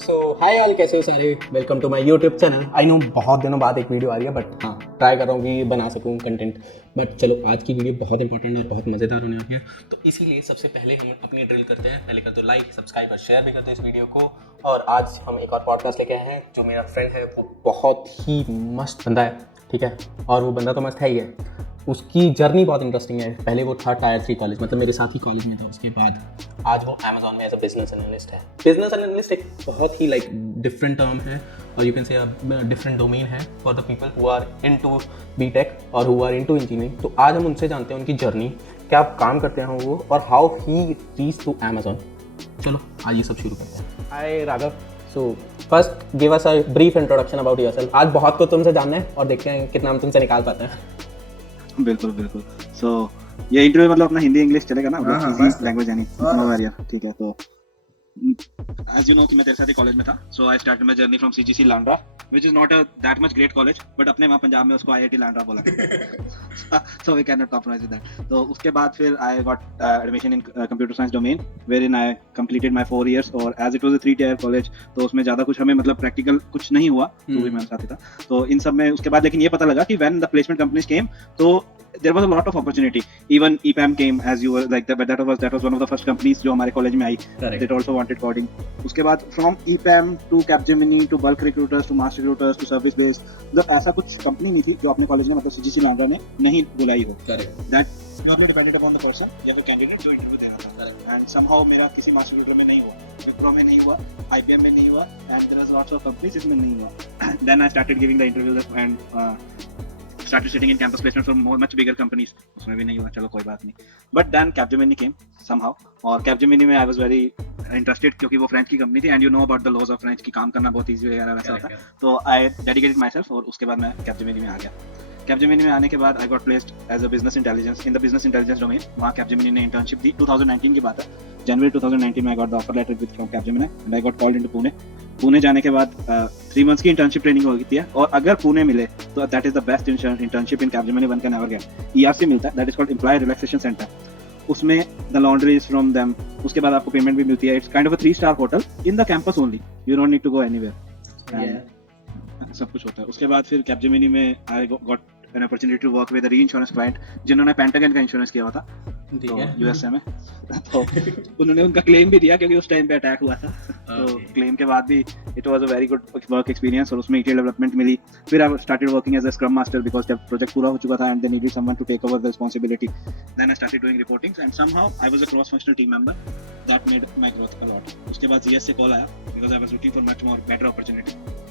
सो hi all, कैसे हो सारे। Welcome to my YouTube channel. I know बहुत दिनों बाद एक वीडियो आ रही है, बट हाँ ट्राई कर रहा हूँ कि बना सकूँ कंटेंट। बट चलो, आज की वीडियो बहुत इंपॉर्टेंट और बहुत मज़ेदार होने वाली है, तो इसीलिए सबसे पहले हम अपनी ड्रिल करते हैं। पहले कर दो लाइक, सब्सक्राइब और शेयर भी करते हैं इस वीडियो को। और आज हम एक और पॉडकास्ट लेके आए हैं। जो मेरा फ्रेंड है वो बहुत ही मस्त बंदा है, ठीक है। और वो बंदा तो मस्त है ही है, उसकी जर्नी बहुत इंटरेस्टिंग है। पहले वो था टायर 3 कॉलेज, मतलब मेरे साथ ही कॉलेज में था। उसके बाद आज वो अमेजॉन में एज अ बिजनेस एनालिस्ट है। बिजनेस एनालिस्ट एक बहुत ही डिफरेंट टर्म है, और you can say different domain है for the people who are into BTech और हु आर इनटू इंजीनियरिंग। तो आज हम उनसे जानते हैं उनकी जर्नी, क्या काम करते हैं वो, और how he reach to Amazon. चलो आज ये सब शुरू करते हैं। Hi Raghav, so first give us a brief introduction about yourself. आज बहुत कुछ तुमसे जानना है और देखते हैं कितना हम तुमसे निकाल पाते हैं। बिल्कुल बिल्कुल। सो ये इंटरव्यू मतलब अपना हिंदी इंग्लिश चलेगा ना, लैंग्वेज यानी नो वैरियर, ठीक है। तो as you know कि मैं तेरे साथ ही कॉलेज में था, so I started my journey from CGC Landra, which is not a that much great college, but अपने वहाँ पंजाब में उसको IIT Landra बोला so we cannot compromise with that. तो उसके बाद फिर I got admission in computer science domain, wherein I completed my 4 years, और as it was a 3-tier college, तो उसमें ज़्यादा कुछ हमें मतलब प्रैक्टिकल कुछ नहीं हुआ, तो भी मैं साथ ही था। तो इन सब में उसके बाद लेकिन ये पता लगा कि when the placement companies came, तो there was a lot of opportunity. Even EPAM came, as you were like that, but that was one of the first companies जो हमारे कॉलेज में आई, that also wanted coding. उसके बाद from EPAM to Capgemini to bulk recruiters to mass recruiters to service based, मतलब ऐसा कुछ company नहीं थी जो अपने कॉलेज में मतलब CGC Landra ने नहीं बुलाई हो। Correct. That purely depended upon the person या फिर कैंडिडेट जो इंटरव्यू दे रहा था। Correct. And somehow मेरा किसी mass recruiter में नहीं हुआ, Wipro में नहीं हुआ, IBM में नहीं हुआ, and there was lots of companies जिसमें नहीं हुआ। Then I started giving the interviews and started sitting in campus placement for much bigger companies, उसमें भी नहीं हुआ, चलो कोई बात नहीं। But then Capgemini came somehow, और Capgemini में I was very interested क्योंकि वो फ्रेंच की कंपनी थी, and you know about the laws of French की काम करना बहुत easy वगैरह वैसा होता है। तो I dedicated myself, और उसके बाद मैं Capgemini में आ गया। Capgemini में आने के बाद I got placed as a business intelligence in the business intelligence domain। वहाँ Capgemini ने internship दी, 2019 की बात है, January 2019 में I got the offer letter with from Capgemini, and I got called into Pune। Pune जाने के बाद 3 months की इंटर्नशिप ट्रेनिंग होती है, और अगर पुणे मिले तो that is the best internship in Capgemini one can ever get. ERC मिलता है, that is called employ relaxation centre. उसमें the laundry is from them, उसके बाद आपको पेमेंट भी मिलती है। It's kind of a 3-star hotel in the campus only, you don't need to go anywhere, सब कुछ होता है। उसके बाद फिर कैपजेमिनी में I got an opportunity to work with a reinsurance client जिन्होंने पेंटागन का इंश्योरेंस किया हुआ था, तो यूएसए में। तो उन्होंने उनका क्लेम भी दिया क्योंकि उस टाइम पे अटैक हुआ था। तो क्लेम के बाद भी it was a very good work experience, और उसमें ETL डेवलपमेंट मिली। फिर I started working as a scrum master because जब प्रोजेक्ट पूरा हो चुका था and they needed someone to take over the responsibility. Then I started doing reportings, and somehow I was a cross functional team member, that made my growth a lot. उसके बाद CS से call आया because I was looking for much more better opportunity.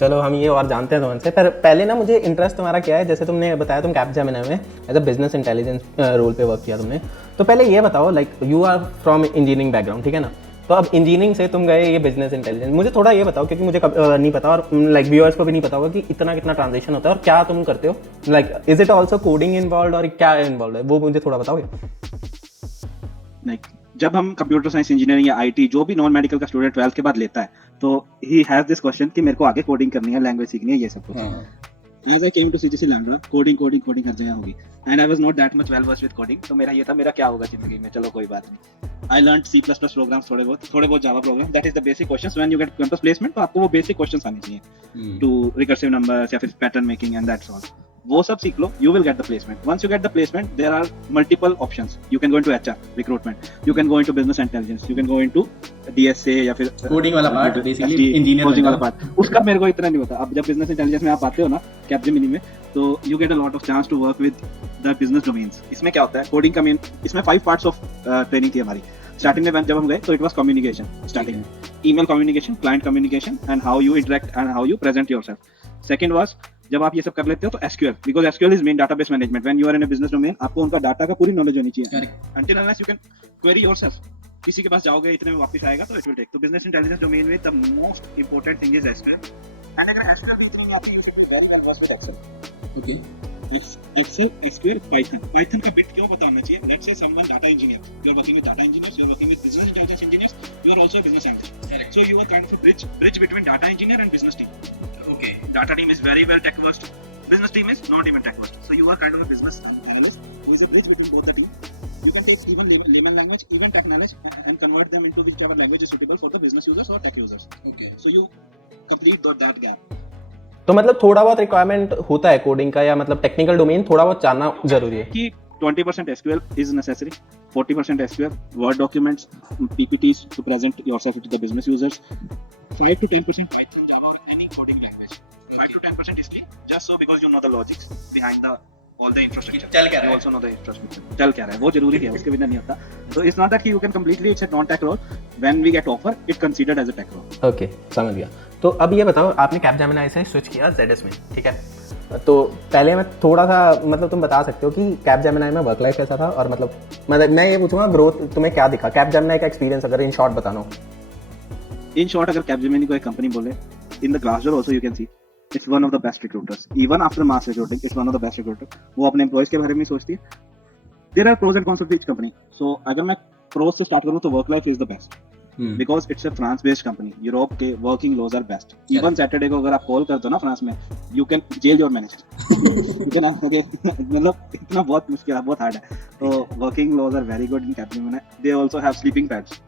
चलो हम ये और जानते हैं तुमसे, पर पहले ना मुझे इंटरेस्ट तुम्हारा क्या है। जैसे तुमने बताया तुम कैपजेमिनी में as a business intelligence role पे वर्क किया तुमने, तो पहले ये बताओ, like you are from engineering background, ठीक है ना। तो अब इंजीनियरिंग से तुम गए ये बिजनेस इंटेलिजेंस, मुझे थोड़ा ये बताओ क्योंकि मुझे नहीं पता, और लाइक व्यूअर्स को भी नहीं पता होगा कि इतना कितना ट्रांजिशन होता है और क्या तुम करते हो। Like is it also coding involve, और क्या इन्वॉल्व है वो मुझे थोड़ा बताओगे। लाइक जब हम कंप्यूटर साइंस इंजीनियरिंग या IT जो भी नॉन मेडिकल का स्टूडेंट 12th के बाद लेता है, तो ही हैज दिस क्वेश्चन कि मेरे को आगे कोडिंग करनी है, लैंग्वेज सीखनी है, ये सब कुछ। As I came to CGC Landra, coding हर जगह होगी, and I was not that much well versed with coding, तो मेरा ये था मेरा क्या होगा जिंदगी में, चलो कोई बात नहीं। I learned C++ programs थोड़े बहुत Java programs, that is the basic questions when you get campus placement, तो आपको वो basic questions आने चाहिए to recursive numbers या फिर pattern making, and that's all। वो सब सीख लो, you will get the placement. Once you get the placement, there are multiple options. You can go into HR, recruitment. You can go into business intelligence. You can go into DSA या फिर coding वाला part, basically engineer coding वाला part. उसका मेरे को इतना नहीं होता। अब जब बिजनेस इंटेलिजेंस में आप आते हो ना कैपजेमिनी में, तो you get a lot of chance to work with the business domains. इसमें क्या होता है, कोडिंग का मेन, इसमें 5 parts of ट्रेनिंग थी हमारी। स्टार्टिंग में जब हम गए तो इट वाज कम्युनिकेशन, स्टार्टिंग में email communication, client communication, and how you interact and how you present yourself. Second was जब आप ये सब कर लेते हो तो SQL, because SQL is main database management. When you are in a business domain, आपको उनका डाटा का पूरी नॉलेज होनी चाहिए, until unless you can query yourself। किसी के पास जाओगे इतने में वापस आएगा, तो इट विल टेक। तो बिजनेस इंटेलिजेंस डोमेन में the most important thing is SQL, and अगर SQL भी इतनी नहीं आती, you should be very well versed with Excel। Okay, Excel, SQL, Python का बिट क्यों पता होना चाहिए। Let's say someone data engineer, you are working with data engineers, you are working with business intelligence engineers, you are also a business analyst, so you are kind of a bridge between data engineer and business team। Okay, data team is very well tech versed, business team is not even tech versed, so you are kind of a business analyst who is a bridge between both the two. You can take even layman language, even tech knowledge, and convert them into whichever language is suitable for the business users or tech users. Okay. So you complete that gap. तो मतलब थोड़ा बहुत requirement होता है coding का, या मतलब technical domain थोड़ा बहुत जानना जरूरी है कि 20% SQL is necessary, 40% SQL, Word documents, PPTs to present yourself to the business users, 5 to 10% Python, Java or any coding language, 5 to 10% history, just so because you know the logics behind the all the infrastructure. चल क्या रहा है? You also know the infrastructure. चल क्या रहा है? वो जरूरी है, उसके बिना नहीं होता. So it's not that you can completely, it's a non-tech role. When we get offer, it's considered as a tech role. Okay, समझ गया. तो अब ये बताओ, आपने कैपजेमिनी से स्विच किया ZS में, ठीक है? तो पहले मैं थोड़ा सा मतलब तुम बता सकते हो कि कैपजेमिनी में वर्क लाइफ कैसा था, और मतलब मैं ये पूछूंगा ग्रोथ तुम्हें क्या दिखा कैपजेमिनी का एक्सपीरियंस, अगर इन शॉर्ट बताना हो. In short, अगर कैपजेमिनी को एक कंपनी बोले, in the Glassdoor also you can see, it's one of the best recruiters. Even after mass recruiting, it's one of the best recruiter. वो अपने एम्प्लॉइज के बारे में सोचती है. There are pros and cons of each company. So अगर मैं pros से स्टार्ट करूँ तो work life is the best. Because it's a France-based company. Europe के working laws are best. Even Saturday को अगर आप कॉल करते हो ना फ्रांस में, you can jail your manager. मतलब इतना बहुत मुश्किल है, बहुत hard है. तो working laws are very good in Capgemini. They also have sleeping pads.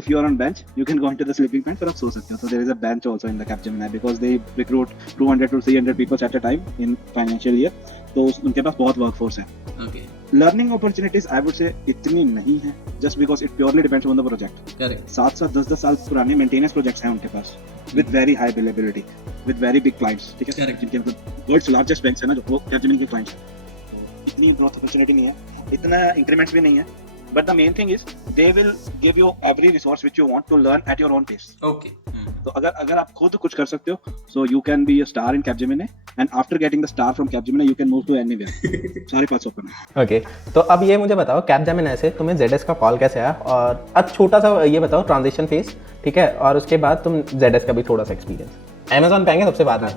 If you are on bench, you can go into the sleeping pants और आप सो सकते हो. So there is a bench also in the Capgemini because they recruit 200 to 300 people at a time in financial year. तो उनके पास बहुत workforce है. Okay. Learning opportunities I would say इतनी नहीं है, just because it purely depends on the project. Correct. 7-10 साल पुराने maintenance projects हैं उनके पास, with very high billability, with very big clients. ठीक है? Correct. जिनके मतलब world's largest banks है ना जो वो Capgemini के clients हैं. तो इतनी growth opportunity नहीं है, इतना increments भी नहीं है. But the main thing is they will give you every resource which you want to learn at your own pace. Okay. तो अगर आप खुद कुछ कर सकते हो, so you can be a star in Capgemini, and after getting the star from Capgemini, you can move to anywhere. सारे पास open है. Okay. तो अब ये मुझे बताओ Capgemini से तुम्हें ZS का कॉल कैसे आया, और अब छोटा सा ये बताओ ट्रांजिशन फेज, ठीक है, और उसके बाद तुम ZS का भी थोड़ा सा एक्सपीरियंस. Amazon पे आएंगे सबसे बाद में.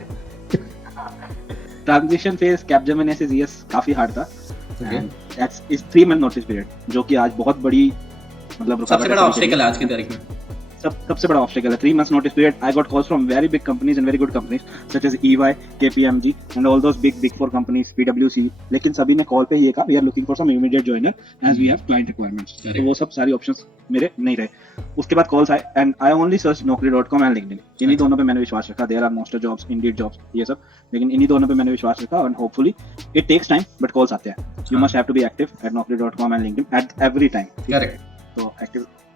ट्रांजिशन फेज Capgemini से ZS काफी हार्ड था. इस 3 month नोटिस पीरियड, जो कि आज बहुत बड़ी मतलब सबसे बड़ा ऑब्स्टेकल है आज की तारीख में. सबसे बड़ा ऑब्स्टेकल है 3 months notice period. I got calls from very big companies and very good companies such as EY, KPMG and all those big 4 companies, PwC. लेकिन सभी ने कॉल पे ये कहा we are looking for some immediate joiner as we have client requirements. तो वो सब सारी ऑप्शंस मेरे नहीं रहे. उसके बाद कॉल्स आए and I only searched naukri.com and LinkedIn. इन्हीं दोनों पे मैंने विश्वास रखा. There are Monster jobs, Indeed jobs, ये सब, लेकिन इन्हीं दोनों पे मैंने विश्वास रखा and hopefully it takes time but calls आते हैं. You must have to be active at naukri.com and LinkedIn at every time. Correct. तो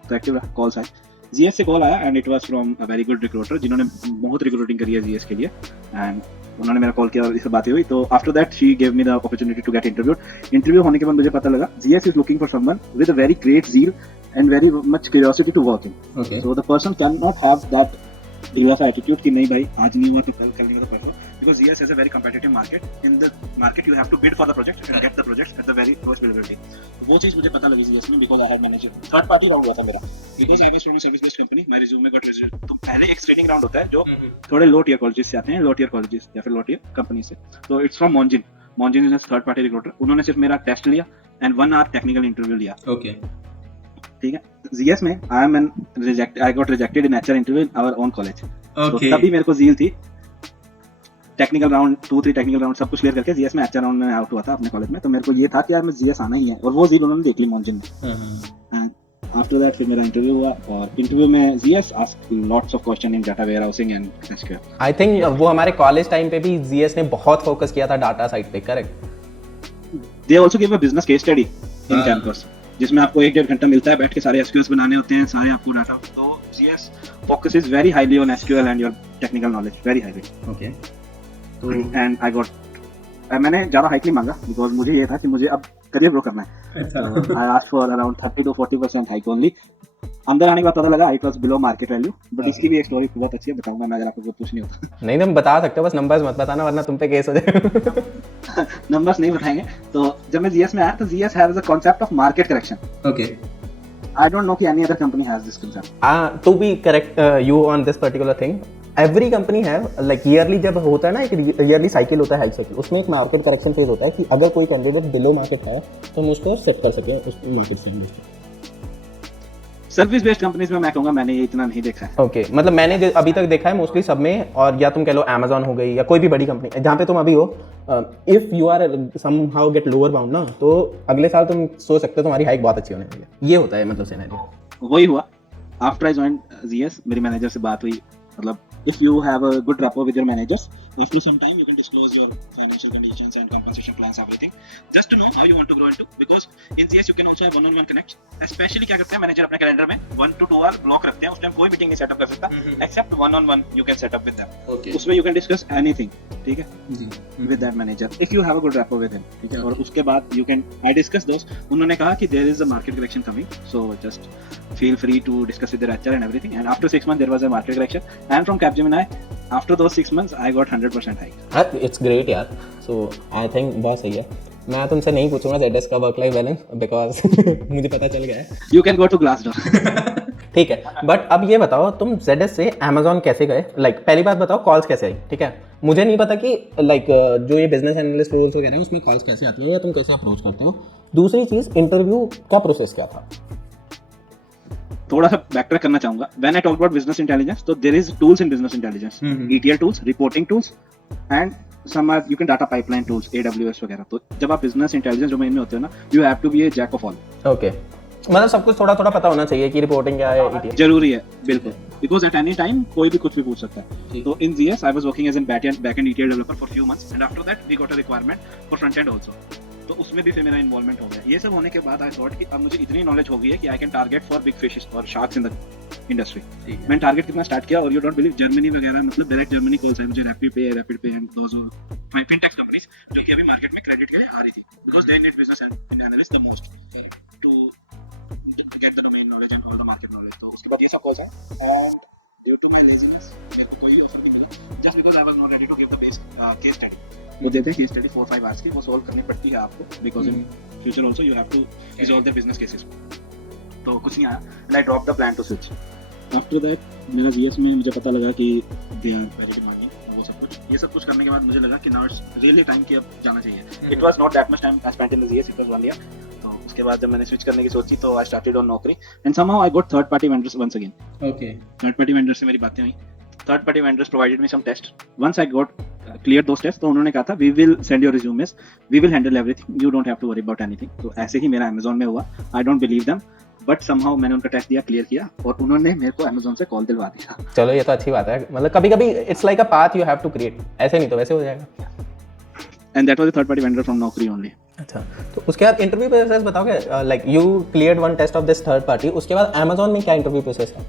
एक्टिव कॉल्स आए. ZS से कॉल आया and it was from a very good recruiter जिन्होंने बहुत recruiting करी है ZS के लिए, एंड उन्होंने मेरा कॉल किया और इससे बातें हुई. तो after that she give me the opportunity to get interview होने के बाद मुझे पता लगा ZS is looking for someone with a very great zeal and very much curiosity to work in. Okay. So the person cannot have that ढीला सा attitude कि नहीं भाई आज नहीं हुआ तो कल नहीं हुआ तो परसों, because ZS has a very competitive market. In the market you have to bid for the project and get the project at the very lowest billability. वो चीज मुझे पता लगी ZS में because I had managed third party round हुआ था मेरा, because I was from a service based company. My resume got resume तो पहले एक स्क्रीनिंग राउंड होता है जो थोड़े लो टियर कॉलेजेस से आते हैं, लो टियर कॉलेजेस या फिर लो टियर कंपनी से. तो it's from Monjin is third party recruiter. उन्होंने सिर्फ मेरा टेस्ट लिया एंड 1 hour टेक्निकल इंटरव्यू लिया. ओके ठीक है. ZS में I got rejected in HR interview in our own college. Okay. तो तभी मेरे को zeal थी. टेक्निकल राउंड 2-3 टेक्निकल राउंड सब कुछ क्लियर करके ZS में HR राउंड में आउट हुआ था अपने कॉलेज में. तो मेरे को ये था कि यार मैं ZS आना ही है, और वो zeal उन्होंने देख ली Monjin में. आफ्टर दैट फिर मेरा इंटरव्यू हुआ, और इंटरव्यू में ZS asked lots of question in data warehousing and SQL. I think वो हमारे कॉलेज टाइम पे भी ZS ने बहुत फोकस किया था डाटा साइड पे. Correct. They also give a business case study in campus जिसमें आपको 1-1.5 घंटा मिलता है, बैठ के सारे SQLs बनाने होते हैं, सारे आपको डाटा. तो ZS focuses very highly on SQL and your technical knowledge, very highly. Okay. So and I got मैंने ज़्यादा हाइक नहीं मांगा because मुझे ये था कि मुझे अब करियर ग्रो करना है. I asked for around 30 to 40% hike only. अंदर आने के बाद पता लगा it was below market value, but इसकी भी एक स्टोरी बहुत अच्छी है, बताऊंगा मैं अगर आपको कुछ पूछनी हो तो. नहीं तुम बता सकते हो, बस नंबर्स मत बताना वरना तुम पे केस हो जाए. नंबर्स नहीं बताएंगे. तो जब मैं ZS में आया तो ZS has a concept of market correction. Okay. I don't know कि any other company has this concept. To be correct you on this particular thing, every company have like yearly जब होता है ना एक yearly cycle होता है, hike cycle, उसमें एक मार्केट करेक्शन फेज होता है कि अगर कोई कैंडिडेट बिलो मार्केट है तो हम उसको सेट कर सकें उस मार्केट से. सर्विस बेस्ड कंपनीज में मैं कहूंगा मैंने ये इतना नहीं देखा है। ओके मतलब मैंने जो अभी तक देखा है मोस्टली सब में, और या तुम कह लो Amazon हो गई या कोई भी बड़ी कंपनी जहाँ पे तुम अभी हो, if you are somehow get lower bound ना, तो अगले साल तुम सोच सकते हो तुम्हारी हाइक बहुत अच्छी होने वाली है। ये होता है मतलब सिनेरियो। वही हुआ आफ्टर आई जॉइन जीएस, मेरी मैनेजर से बात हुई, मतलब if you have a good rapport with your managers, after some time you can disclose your financial conditions and compensation plans, everything, just to know how you want to grow into, because in CS you can also have one-on-one connect, especially क्या करते हैं manager अपने calendar में 1 to 2 our block रखते हैं, उस time कोई meeting नहीं सेटअप कर सकता except one-on-one you can set up with them, okay. उसमें you can discuss anything, ठीक है with that manager if you have a good rapport with him, ठीक है। और उसके बाद you can I discuss those, उन्होंने कहा कि there is a market correction coming, so just feel free to discuss with their HR and everything, and after 6 months there was a market correction, and from Capgemini after those 6 months I got 100% hike. It's great यार, so I think बहुत सही है। मैं तुमसे नहीं पूछूंगा ZS का work life balance because मुझे पता चल गया है। You can go to Glassdoor. ठीक है, बट अब ये बताओ तुम ZS से Amazon कैसे गए? लाइक पहली बात बताओ कॉल्स कैसे आई? ठीक है, मुझे नहीं पता कि लाइक जो ये बिजनेस एनालिस्ट रोल्स वगैरह हैं उसमें कॉल्स कैसे आती है या तुम कैसे अप्रोच करते हो। दूसरी चीज इंटरव्यू का प्रोसेस क्या था? थोड़ा सा बैकट्रैक करना चाहूंगा। When I talk about business intelligence, तो there is tools in business intelligence, ETL tools, reporting tools, and some are you can data pipeline tools, AWS वगैरह। तो जब आप business intelligence डोमेन में होते हो ना, you have to be a jack of all. Okay. मतलब सब कुछ थोड़ा थोड़ा पता होना चाहिए कि रिपोर्टिंग क्या है, ETL जरूरी है बिल्कुल, because at any time कोई भी कुछ भी पूछ सकता है। तो in ZS I was working as a backend ETL developer for few months, and after that we got a requirement for front end also. तो उसमें भी फिर मेरा इन्वॉल्वमेंट हो गया। ये सब होने के बाद आई थॉट कि अब मुझे इतनी नॉलेज हो गई है कि I can target for big fishes और शार्क्स इन द इंडस्ट्री। मैंने टारगेट कितना स्टार्ट किया, और यू डोंट बिलीव जर्मनी वगैरह, मतलब डायरेक्ट जर्मनी कॉल्स है मुझे, रैपिड पे एंड दोस फिनटेक कंपनीज जो कि अभी मार्केट में क्रेडिट के लिए आ रही थी, because they need business analyst the most to get the domain knowledge and all the market knowledge. तो उसके बाद ये सब कॉल्स हैं, and due to my laziness मेरे को कोई ऑफर नहीं मिला, just because I was not ready to give the base case study. वो देते हैं केस स्टडी 4-5 आवर्स की, वो सॉल्व करनी पड़ती है आपको, because in future also you have to resolve the business cases. तो कुछ नहीं आया, and I drop the plan to switch. After that मेरा जीएस में मुझे पता लगा कि they are very good money, वो सब कुछ, ये सब कुछ करने के बाद मुझे लगा कि नाउ इट्स रियली टाइम कि अब जाना चाहिए। It was not that much time I spent in the GS, it was 1 year. तो उसके बाद जब मैंने स्विच करने की सोची तो I started on Naukri, and somehow I got third party vendors once again. Okay, third party vendor से मेरी बातें हुई, third party vendors provided me some test, once I got clear those test, तो उन्होंने कहा था we will send your resumes, we will handle everything, you don't have to worry about anything. तो ऐसे ही मेरा Amazon में हुआ। I don't believe them, but somehow मैंने उनका टेस्ट दिया, क्लियर किया, और उन्होंने मेरे को Amazon से कॉल दिलवा दिया। चलो ये तो अच्छी बात है, मतलब कभी कभी it's like a path you have to create, ऐसे नहीं तो वैसे हो जाएगा। And that was the third party vendor from Naukri only. अच्छा, तो उसके बाद इंटरव्यू प्रोसेस बताओगे? Like you cleared one test of this third party, उसके बाद Amazon में क्या इंटरव्यू प्रोसेस है?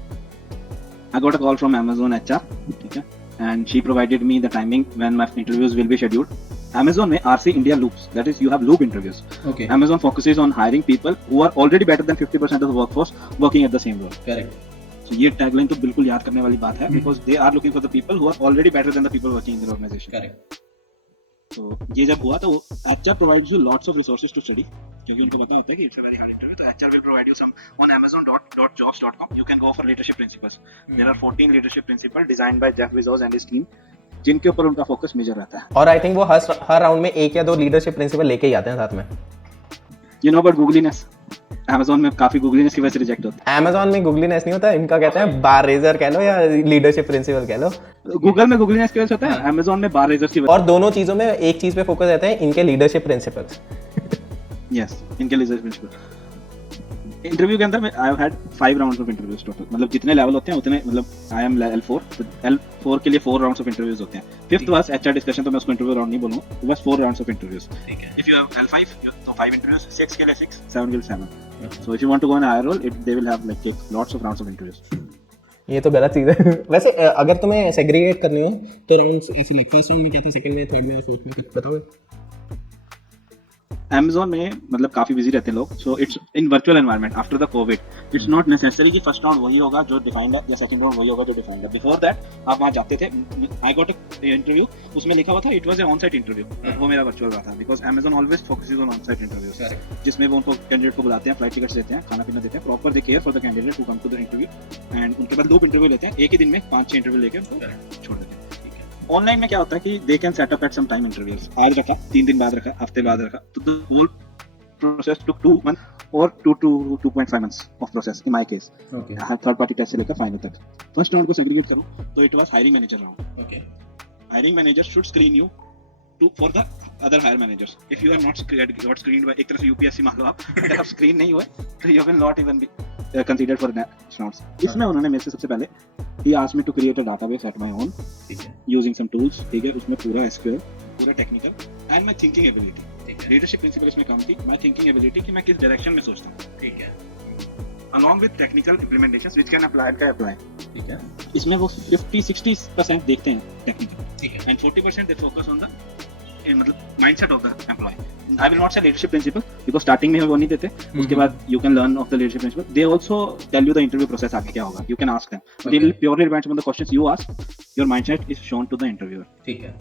I got a call from Amazon HR, ठीक है, and she provided me the timing when my interviews will be scheduled. Amazon में RC India loops, that is you have loop interviews. Okay. Amazon focuses on hiring people who are already better than 50% of the workforce working at the same role. Correct. So ये tagline तो बिल्कुल याद करने वाली बात है, because they are looking for the people who are already better than the people working in their organization. Correct. तो ये जब हुआ तो HR provides you lots of resources to study, क्योंकि उनको पता होता है कि it's a very hard interview, तो HR will provide you some on amazon.jobs.com you can go for leadership principles. There are 14 leadership principles designed by Jeff Bezos and his team, जिनके ऊपर उनका फोकस मेजर रहता है। और I think वो हर round में 1 या 2 लीडरशिप प्रिंसिपल लेके ही आते हैं साथ में। You know about googliness? Amazon में काफी googliness की वजह से रिजेक्ट होता है। Amazon में googliness नहीं होता, इनका कहते हैं बार रेजर कह लो या लीडरशिप प्रिंसिपल कह लो। गूगल में googliness की वजह से होता है, Amazon में बार रेजर की वजह। और दोनों चीजों में एक चीज पे फोकस रहता है, इनके लीडरशिप प्रिंसिपल्स। यस, इनके लीडरशिप प्रिंसिपल। इंटरव्यू के अंदर मैं I have had 5 rounds of interviews total, मतलब जितने लेवल होते हैं उतने, मतलब आई एम L4, तो L4 के लिए 4 राउंड्स ऑफ इंटरव्यूज होते हैं। 5th वाज HR डिस्कशन, तो मैं उसको इंटरव्यू राउंड नहीं बोलूंगा, तो बस 4 राउंड्स ऑफ इंटरव्यूज। ठीक है, इफ यू हैव L5 तो 5 इंटरव्यूज, 6 के लिए 6, 7 के लिए 7। So if you want to go in higher role, they will have like lots of rounds of interviews. ये तो गलत चीज है। वैसे अगर तुम्हें सेग्रीगेट करने हो तो राउंड्स ऐसे लाइक फर्स्ट राउंड में क्या था, सेकंड में, थर्ड में, फोर्थ में, कुछ बताओ। Amazon में मतलब काफी बिजी रहते हैं लोग, so it's in virtual environment after the Covid, it's not necessary कि फर्स्ट राउंड वही होगा जो डिफाइंड है या सेकंड राउंड वही होगा जो डिफाइंड है। बिफोर दैट आप वहां जाते थे, आई गॉट अ इंटरव्यू, उसमें लिखा हुआ था it was a on site interview, वो मेरा वर्चुअल रहा था, because Amazon always focuses on on site interviews, जिसमें वो उनको कैंडिडेट को बुलाते हैं, फ्लाइट टिकट्स देते हैं, खाना पीना देते हैं, proper they care for the candidate who come to the interview, and उनके बाद लूप इंटरव्यू लेते हैं, एक ही दिन में 5-6 इंटरव्यू लेके उनको छोड़ देते हैं। ऑनलाइन में क्या होता है कि they can set up at some time interviews, आज रखा, 3 दिन बाद रखा, हफ्ते बाद रखा, तो the whole process took 2 months, और 2 to 2.5 months of process in my case. Okay. Third party test से लेकर फाइनल तक. फर्स्ट राउंड को सेग्रीगेट करूं तो it was hiring manager round. Okay. Hiring manager should screen you for the other hire managers. If you are not screened by, एक तरह से UPSC मान लो आप, अगर आप screen नहीं हुए तो you will not even be considered for next rounds. इसमें उन्होंने मेरे से सबसे पहले he asked me to create a database at my own, ठीक है. using some tools. ठीक है, उसमें पूरा SQL, पूरा technical and my thinking ability. Leadership principle इसमें काम की, my thinking ability कि मैं किस डायरेक्शन में सोचता हूँ. ठीक है. Along with technical implementations which can apply apply. ठीक है. इसमें वो 50-60% देखते हैं टेक्निकल. ठीक है. And 40% they focus on the mindset of the employee. I will not say leadership principle because starting में वो नहीं देते. उसके बाद you can learn of the leadership principle. They also tell you the interview process आगे क्या होगा. You can ask them. Okay. They will purely depends on the questions you ask. Your mindset is shown to the interviewer. ठीक है.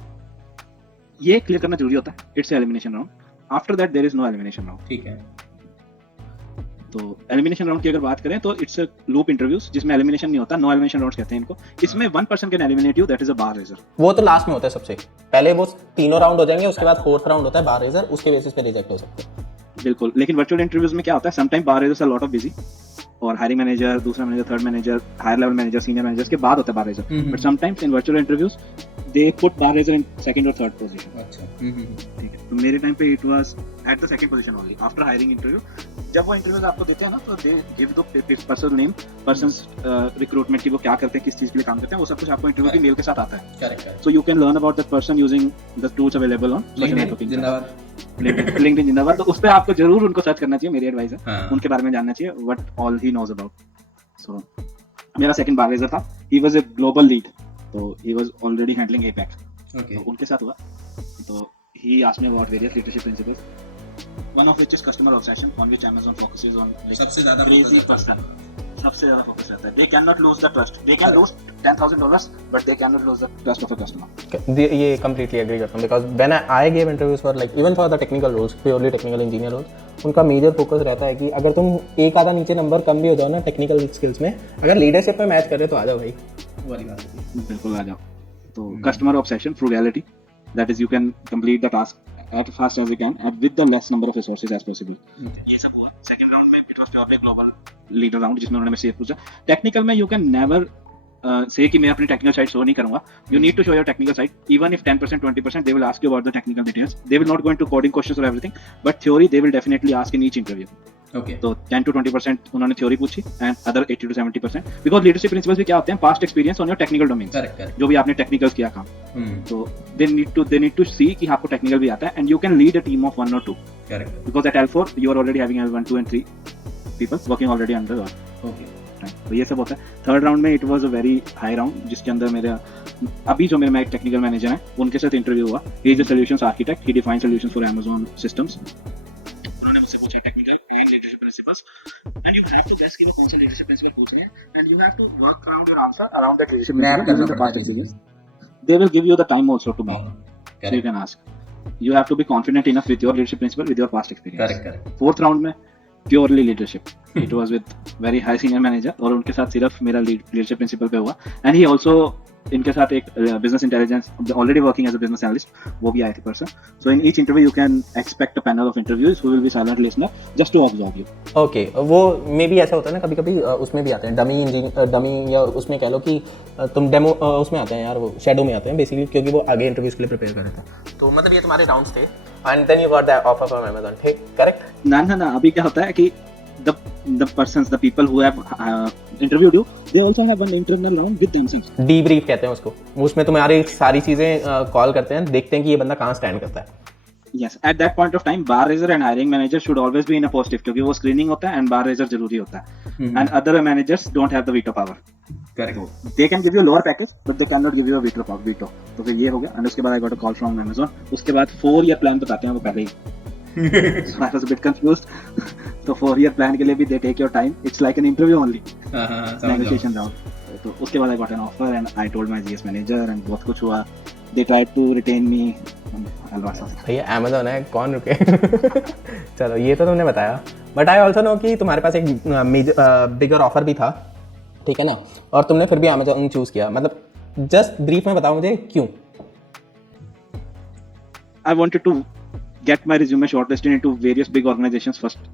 ये clear करना जरूरी होता है. It's elimination round. After that there is no elimination round. ठीक है. तो एलिमिनेशन राउंड की अगर बात करें तो इट्स लूप इंटरव्यूज जिसमें एलिमिनेशन नहीं होता. नो एलिमिनेशन राउंड्स कहते हैं इनको. इसमें 1% can eliminate you, that is a bar raiser. वो तो लास्ट में होता है सबसे पहले. वो तीनों राउंड हो जाएंगे, उसके बाद फोर्थ राउंड होता है बार रेजर. उसके बेसिस पे रिजेक्ट हो सकते हैं. बिल्कुल. लेकिन वर्चुअल इंटरव्यूज में क्या होता है, sometime bar raisers are lot of busy और हायरिंग मैनेजर, दूसरा manager, third manager, higher level manager, senior managers के बाद होता है bar raiser. But sometimes in virtual interviews they put bar raiser in second और थर्ड पोजीशन. अच्छा. ठीक है. तो मेरे टाइम पे it was at the second position only after hiring interview. जब वो इंटरव्यूज आपको देते हैं ना तो they give the person name, persons recruitment की वो क्या करते हैं, किस चीज के लिए काम करते हैं, वो सब कुछ आपको इंटरव्यू की मेल के साथ आता है. Correct. So you can learn about that person using the tools available on LinkedIn जिंदाबाद. तो उस पे आपको जरूर उनको सर्च करना चाहिए. मेरी एडवाइस है उनके बारे में जानना चाहिए what all he knows about. So मेरा सेकंड बार रेजर था. He was a global lead, तो he was already handling APAC. Okay. तो उनके साथ हुआ तो he asked me about various leadership principles. One of which is customer obsession, on which Amazon focuses on. सबसे ज़्यादा crazy person. सबसे ज़्यादा focus रहता है. They cannot lose the trust. They can lose $10,000, but they cannot lose the trust of a customer. ये completely agree करता हूँ because when I gave interviews for like even for the technical roles, purely technical engineer roles, उनका major focus रहता है कि अगर तुम एक आधा नीचे नंबर कम भी हो जाओ ना टेक्निकल स्किल्स में, अगर लीडरशिप में मैच करे तो आ जाओ भाई. वाली बात है. बिल्कुल आ जाओ. तो customer obsession, frugality, that is you can complete the task as fast as you can and with the less number of resources as possible. ये सब हुआ. सेकंड राउंड में it was purely global leader round जिसमें उन्होंने मुझसे पूछा. Technical में you can never say कि मैं अपनी टेक्निकल साइड शो नहीं करूंगा. You need to show your technical side. Even if 10% 20% they will ask you about the technical details. They will not go into coding questions और everything, but theory they will definitely ask in each interview. Okay. तो 10 to 20% उन्होंने theory पूछी and other 80 to 70% because leadership principles भी क्या होते हैं, past experience on your technical domain. जो भी आपने टेक्निकल्स किया काम. तो दे नीड टू सी कि आपको टेक्निकल भी आता है and you can lead a team of 1 or 2. Correct. Because at L4 you are already having L1, 2 and 3 people working already under your. Okay. तो ये सब होता है. थर्ड राउंड में it was a very high round जिसके अंदर मेरा अभी जो मेरा टेक्निकल मैनेजर है उनके साथ इंटरव्यू हुआ. He is a solutions architect. He define solutions for Amazon systems. उन्होंने मुझसे पूछा technical and leadership principles and you have to guess कि वो कौन से लीडरशिप प्रिंसिपल पूछ रहे हैं and you have to work around your answer around that leadership principle in the past experience. They will give you the time also to make. So you can ask. You have to be confident enough with your leadership principle, with your past experience. Correct. Fourth round में purely leadership. It was with very high senior manager और उनके साथ सिर्फ मेरा leadership principle पे हुआ. And he also इनके साथ एक business intelligence already working as a business analyst वो भी आए थे person. So in each interview you can expect a panel of interviews who will be silent listener just to observe you. Okay, वो मे भी ऐसा होता है ना कभी-कभी उसमें भी आते हैं डमी या उसमें कह लो कि तुम डेमो उसमें आते हैं यार, वो शैडो में आते हैं बेसिकली क्योंकि वो आगे इंटरव्यूज के लिए प्रिपेयर कर रहा था. तो मतलब ये तुम्हारे राउंड्स थे and then you got the offer from Amazon. ठीक, correct? ना अभी क्या होता है कि the persons, the people who have interviewed you, they also have one internal round with themselves. Debrief कहते हैं उसको. उसमें तुम्हारी सारी चीजें कॉल करते हैं, देखते हैं कि ये बंदा कहाँ स्टैंड करता है. Yes, at that point of time, bar raiser and hiring manager should always be in a positive क्योंकि वो screening होता है and bar raiser जरूरी होता है. And other managers don't have the veto power. Correct. They can give you lower package, but they cannot give you a veto power. तो फिर ये हो गया. And उसके बाद I got a call from Amazon. उसके बाद 4-year plan बताते हैं वो पहले ही. So I was a bit confused. तो 4-year plan के लिए भी they take your time. It's like an interview only. Negotiation round. तो उसके बाद I got an offer and I told my GS manager and बहुत कुछ हुआ. They tried to retain me. भैया Amazon है, कौन रुके. चलो ये तो तुमने बताया. But I also know कि तुम्हारे पास एक बिगर ऑफर भी था, ठीक है ना, और तुमने फिर भी Amazon चूज किया. मतलब जस्ट ब्रीफ में बताओ मुझे क्यों. I wanted to get my resume shortlisted into various big organizations first.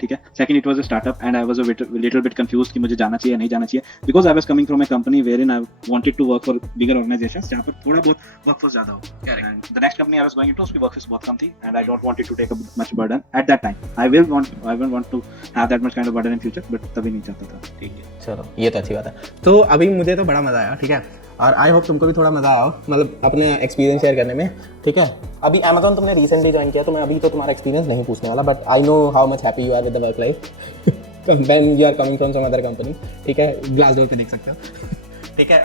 ठीक है. Second, it was a startup and I was a little bit confused कि मुझे जाना चाहिए नहीं जाना चाहिए, because I was coming from a company where in I wanted to work for bigger organisations जहां पर थोड़ा बहुत वर्कफोर्स ज्यादा हो. And the next company I was going into, उसकी वर्कफोर्स बहुत कम थी and I don't wanted to take a much burden at that time. I will want to have that much kind of burden in future, but तभी नहीं चाहता था. ठीक है, चलो ये तो अच्छी बात है. तो अभी मुझे तो बड़ा मज़ा आया, ठीक है, और आई होप तुमको भी थोड़ा मज़ा आया हो, मतलब अपने एक्सपीरियंस शेयर करने में, ठीक है. अभी अमेजोन तुमने रिसेंटली ज्वाइन किया, तो मैं अभी तो तुम्हारा एक्सपीरियंस नहीं पूछने वाला, but I know how much happy you are with the work life when you are coming from some other company, ठीक है. ग्लास डोर पे देख सकते हो ठीक है.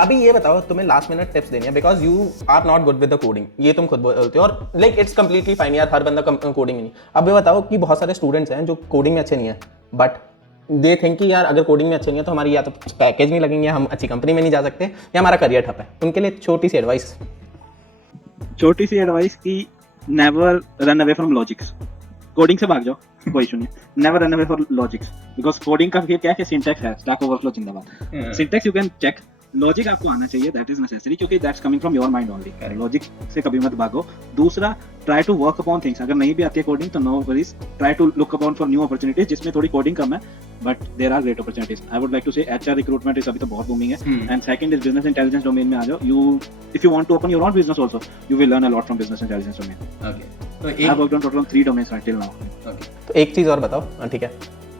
अभी ये बताओ, तुम्हें लास्ट मिनट टिप्स देनी है, because you are not good with the coding, ये तुम खुद बोलते हो, और लाइक इट्स कंप्लीटली फाइन यार, हर बंदा कोडिंग में नहीं. अब ये बताओ कि बहुत सारे स्टूडेंट्स हैं जो कोडिंग में अच्छे नहीं है, बट दे थिंक कि यार अगर कोडिंग में अच्छे नहीं है तो हमारी या तो पैकेज नहीं लगेंगे, हम अच्छी कंपनी में नहीं जा सकते, या हमारा करियर ठप है. उनके लिए छोटी सी एडवाइस की never run away from logics. Coding से भाग जाओ, कोई इशू नहीं. Never run away for logics, because coding का क्या है, सिंटैक्स है, स्टैक ओवरफ्लो जिंदाबाद. Syntax you can check, logic आपको आना चाहिए, दैट इज नेसेसरी, क्योंकि that's coming from your mind only. Logic से कभी मत भागो. दूसरा, try to work upon things. अगर नहीं भी आती है कोडिंग तो no worries, try to look upon for new opportunities जिसमें थोड़ी कोडिंग कम है, but there are great opportunities. I would like to say HR recruitment is अभी तो बहुत बूमिंग है. And second is business intelligence domain में आ जाओ. You if you want to open your own business also, you will learn a lot from business intelligence domain. Okay, तो I have worked on total 3 domains till now. तो एक चीज़ और बताओ, ठीक है,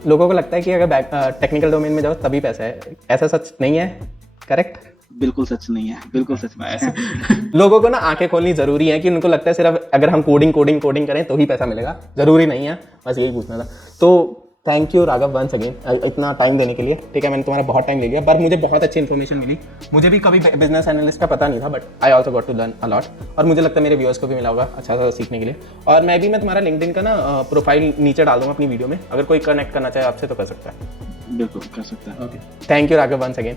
लोगों को लगता है कि अगर टेक्निकल डोमेन में जाओ तभी पैसा है, ऐसा सच नहीं है, करेक्ट? बिल्कुल सच नहीं है, बिल्कुल सच नहीं है. लोगों को ना आंखें खोलनी जरूरी है, कि उनको लगता है सिर्फ अगर हम कोडिंग करें तो ही पैसा मिलेगा, जरूरी नहीं है. बस यही पूछना था. तो thank you Raghav once again इतना टाइम देने के लिए, ठीक है. मैंने तुम्हारा बहुत टाइम ले लिया, पर मुझे बहुत अच्छी इन्फॉर्मेशन मिली. मुझे भी कभी बिजनेस एनालिस्ट का पता नहीं था, but I also got to learn a lot, और मुझे लगता है मेरे व्यूअर्स को भी मिला होगा अच्छा सा सीखने के लिए. और मैं तुम्हारा लिंक्डइन का ना प्रोफाइल नीचे डाल दूंगा अपनी वीडियो में, अगर कोई कनेक्ट करना चाहे आपसे तो कर सकता है. बिल्कुल कर सकता है. Okay, thank you Raghav once again.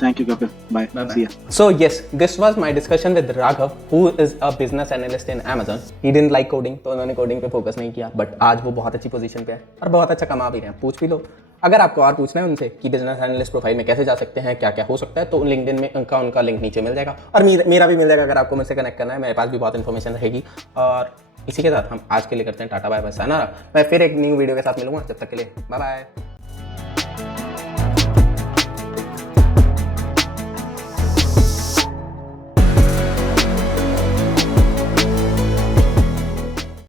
Thank you, Kapil. Bye. See ya. So yes, this was my discussion with Raghav, who is a business analyst in Amazon. He didn't like coding, तो उन्होंने कोडिंग पे focus नहीं किया, but आज वो बहुत अच्छी position पे है और बहुत अच्छा कमा भी रहे हैं. पूछ भी लो. अगर आपको और पूछना है उनसे कि बिजनेस एनालिस्ट प्रोफाइल में कैसे जा सकते हैं, क्या क्या हो सकता है, तो लिंक्डइन में उनका लिंक नीचे मिल जाएगा, और मेरा भी मिल जाएगा. अगर आपको मुझसे कनेक्ट करना है, मेरे पास भी बहुत इन्फॉर्मेशन रहेगी. और इसी के साथ हम आज के लिए करते हैं टाटा बाय बाय, सायनारा. मैं फिर एक न्यू वीडियो के साथ मिलूंगा, जब तक के लिए बाय बाय.